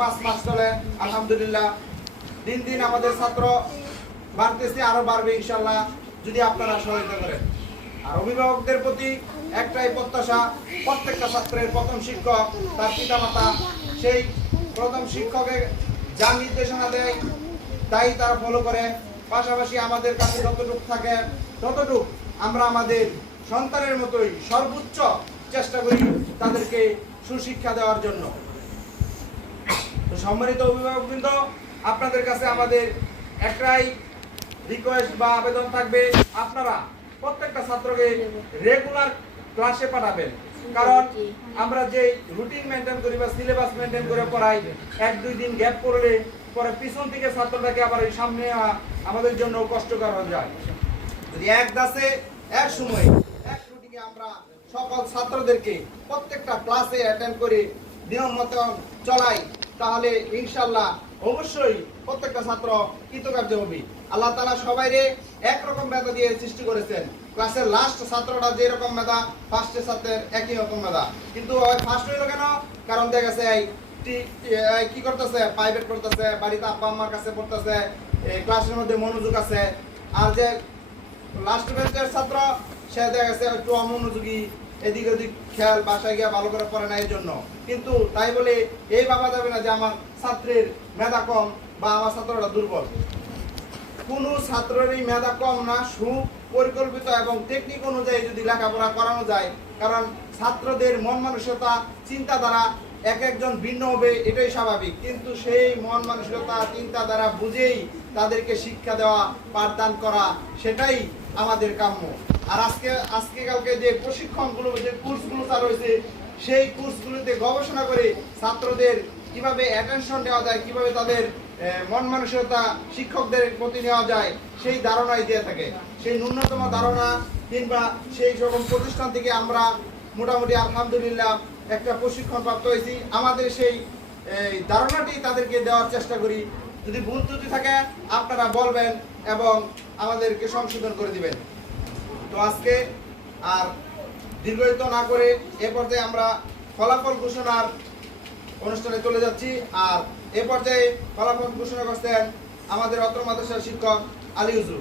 5 মাস চলে আলহামদুলিল্লাহ। দিন দিন আমাদের ছাত্র বাড়তেছে, আরো বাড়বে ইনশাআল্লাহ যদি আপনারা সহায়তা করেন। আর অভিভাবকদের প্রতি একটাই প্রত্যাশা, প্রত্যেকটা ছাত্রের প্রথম শিক্ষক তার পিতামাতা, সেই প্রথম শিক্ষকের যা নির্দেশনা দেয় তাই তারা ফলো করে। পাশাপাশি আমাদের কাছে যতটুকু থাকে ততটুকু আমরা আমাদের সন্তানের মতোই সর্বোচ্চ চেষ্টা করি তাদেরকে সুশিক্ষা দেওয়ার জন্য। তো সম্মানিত অভিভাবকবৃন্দ, আপনাদের কাছে আমাদের একটাই রিকোয়েস্ট বা আবেদন থাকবে, আপনারা প্রত্যেকটা ছাত্রকে রেগুলার ক্লাসে পাঠাবেন। কারণ আমরা যে রুটিন মেনটেন করি বা সিলেবাস মেনটেন করে পড়াই, 1-2 দিন গ্যাপ করলে পরে পিছন থেকে ছাত্রটাকে আবার এই সামনে আমাদের জন্য কষ্টকর হয়ে যায়। যদি এক দাসে এক সময় এক রুটিনে আমরা সকল ছাত্রদেরকে প্রত্যেকটা ক্লাসে অ্যাটেন্ড করে নিয়ম মতন চলাই, তাহলে ইনশাআল্লাহ অবশ্যই প্রত্যেকটা ছাত্র কৃতকার্য হবে। আল্লাহ তাআলা সবাইরে একরকম মেধা দিয়ে সৃষ্টি করেছেন। ক্লাসের লাস্ট ছাত্রটা যেরকম মেধা, ফার্স্টের ছাত্রের একই রকম মেধা, কিন্তু ফার্স্ট হইলো কেন? কারণ দেখা গেছে কি করতেছে, প্রাইভেট করতেছে, বাড়িতে আব্বা আম্মার কাছে পড়তেছে, ক্লাসের মধ্যে মনোযোগ আছে। আর যে লাস্ট বেঞ্চের ছাত্র সে দেখা গেছে একটু অমনোযোগী, এদিক ওদিক খেয়াল, বাসায় গিয়ে ভালো করে পড়ে না এই জন্য। কিন্তু তাই বলে এই ভাবা যাবে না যে আমার ছাত্রের মেধা কম বা আমার ছাত্রটা দুর্বল। কোনো ছাত্রেরই মেধা কম না, সুপরিকল্পিত এবং টেকনিক অনুযায়ী যদি লেখাপড়া করানো যায়। কারণ ছাত্রদের মন মানসিকতা, চিন্তাধারা এক একজন ভিন্ন হবে, এটাই স্বাভাবিক। কিন্তু সেই মন মানসিকতা, চিন্তাধারা বুঝেই তাদেরকে শিক্ষা দেওয়া, পাঠদান করা, সেটাই আমাদের কাম্য। আর আজকে কালকে যে প্রশিক্ষণগুলো, যে কোর্সগুলো চালু হয়েছে, সেই কোর্সগুলোতে গবেষণা করে ছাত্রদের কিভাবে অ্যাটেনশন দেওয়া যায়, কিভাবে তাদের মন মানসিকতা শিক্ষকদের প্রতি নেওয়া যায়, সেই ধারণাই দিয়ে থাকে। সেই ন্যূনতম ধারণা কিংবা সেই রকম প্রতিষ্ঠান থেকে আমরা মোটামুটি আলহামদুলিল্লাহ একটা প্রশিক্ষণ প্রাপ্ত হয়েছি। আমাদের সেই ধারণাটি তাদেরকে দেওয়ার চেষ্টা করি। যদি ভুল ত্রুটি থাকে আপনারা বলবেন এবং আমাদেরকে সংশোধন করে দিবেন। তো আজকে আর দীর্ঘায়িত না করে এ পর্যায়ে আমরা ফলাফল ঘোষণার অনুষ্ঠানে চলে যাচ্ছি। আর এ পর্যায়ে ফলাফল ঘোষণা করছেন আমাদের অত্র মাদ্রাসার শিক্ষক আলী হুজুর।